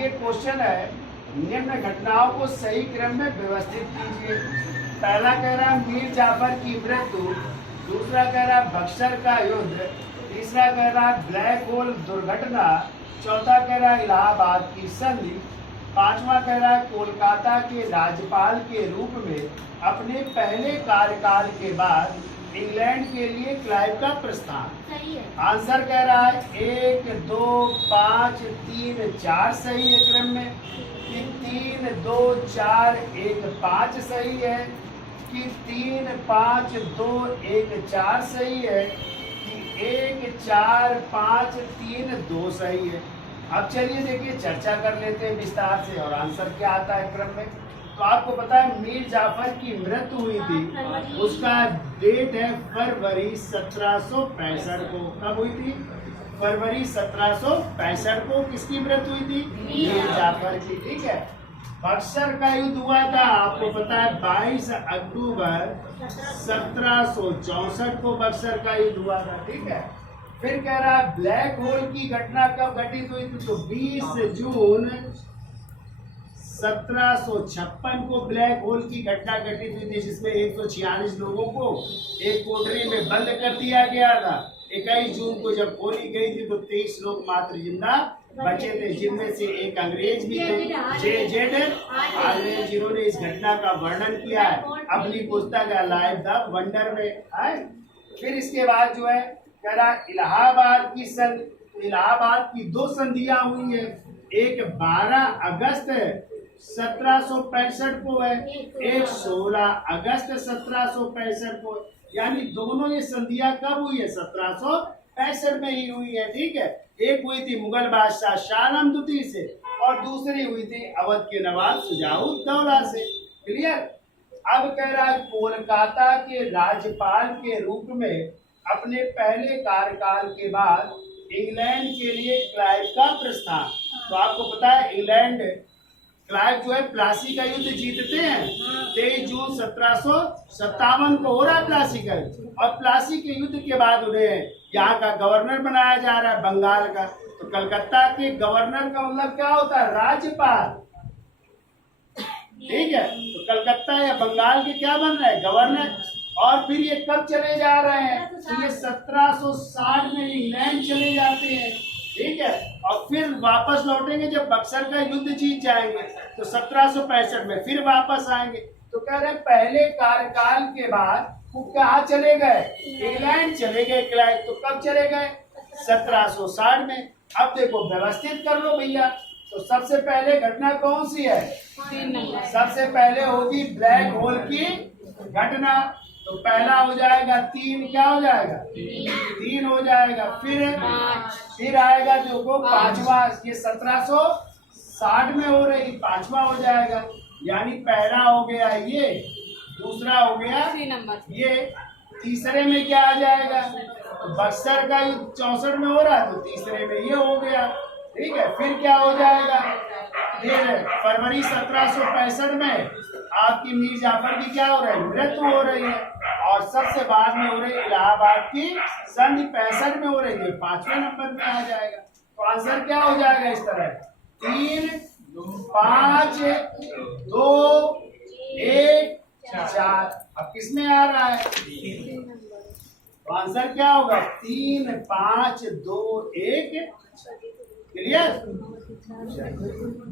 देखिए क्वेश्चन है, निम्न घटनाओं को सही क्रम में व्यवस्थित कीजिए। पहला कह रहा है मीर जाफर की मृत्यु, दूसरा कह रहा है बक्सर का युद्ध, तीसरा कह रहा है ब्लैक होल दुर्घटना, चौथा कह रहा है इलाहाबाद की संधि, पांचवा कह रहा है कोलकाता के राज्यपाल के रूप में अपने पहले कार्यकाल के बाद इंग्लैंड के लिए क्लाइव का प्रस्थान। सही है। आंसर कह रहा है 1, 2, 5, 3, 4 सही है क्रम में, कि 3, 2, 4, 1, 5 सही है, कि 3, 5, 2, 1, 4 सही है, कि 1, 4, 5, 3, 2 सही है। अब चलिए देखिए चर्चा कर लेते हैं विस्तार से और आंसर क्या आता है क्रम में। तो आपको पता है मीर जाफर की मृत्यु हुई थी, उसका डेट है फरवरी 1765 को। कब हुई थी? फरवरी 1765 को किसकी मृत्यु हुई थी? मीर जाफर की। ठीक है। बक्सर का युद्ध हुआ था, आपको पता है 22 अक्टूबर 1764 को बक्सर का युद्ध हुआ था। ठीक है। फिर कह रहा है ब्लैक होल की घटना कब घटित हुई थी? तो 20 जून 1756 को ब्लैक होल की घटना घटित हुई थी, जिसमें 146 लोगों को एक कोठरी में बंद कर दिया गया था। 21 जून को जब खोली गई थी तो 23 लोग मात्र जिंदा बचे थे, जिनमें से एक अंग्रेज भी थे, J.Z. हार्वे, जिन्होंने इस घटना का वर्णन किया है अपनी पुस्तक लाइफ द वंडर में। फिर इसके बाद जो है कह रहा इलाहाबाद की इलाहाबाद की 2 संधियां हुई है, एक 12 अगस्त 1765 को है, एक 16 अगस्त 1765 को, यानी दोनों ये संधियां कब हुई है? 1765 में ही हुई है। ठीक है। एक हुई थी मुगल बादशाह शाह आलम द्वितीय से और दूसरी हुई थी अवध के नवाब शुजाउद्दौला से। क्लियर। अब कह रहा है कोलकाता के राज्यपाल के रूप में अपने पहले कार्यकाल के बाद इंग्लैंड के लिए क्लाइव का प्रस्थान। तो आपको पता है इंग्लैंड क्लाइव जो है प्लासी का युद्ध जीतते हैं 23 जून 1757 को हो रहा है प्लासी का युद्ध, और प्लासी के युद्ध के बाद उन्हें यहाँ का गवर्नर बनाया जा रहा है बंगाल का। तो कलकत्ता के गवर्नर का मतलब क्या होता है? राज्यपाल। ठीक है। तो कलकत्ता या बंगाल के क्या बन रहे हैं? गवर्नर। और फिर ये कब चले जा रहे हैं? तो ये 1760 में इंग्लैंड चले जाते हैं। ठीक है। और फिर वापस लौटेंगे जब बक्सर का युद्ध जीत जाएंगे, तो 1765 में फिर वापस आएंगे। तो कह रहे पहले कार्यकाल के बाद वो कहाँ चले गए? इंग्लैंड चले गए क्लाइव। तो कब चले गए? 1760 में। अब देखो व्यवस्थित कर लो भैया। तो सबसे पहले घटना कौन सी है? सबसे पहले होगी ब्लैक होल की घटना। तो पहला हो जाएगा 3, क्या हो जाएगा? 3 हो जाएगा। फिर आएगा देखो 5वां, ये 1760 में हो रही, 5वां हो जाएगा। यानी पहला हो गया ये, दूसरा हो गया ये, तीसरे में क्या आ जाएगा? तो बक्सर का युद्ध 64 में हो रहा है, तो तीसरे में ये हो गया। ठीक है। फिर क्या हो जाएगा? फिर फरवरी 1765 में आपकी मीर जाफर की क्या हो रहा है? मृत्यु हो रही है। और सबसे बाद में हो रही इलाहाबाद की संधि 65 में हो रही है, 5वें नंबर में आ जाएगा। तो आंसर क्या हो जाएगा इस तरह? 3, 5, 2, 1, 4। अब किसमें आ रहा है? तो आंसर क्या होगा? 3, 5, 2, 1। क्लियर।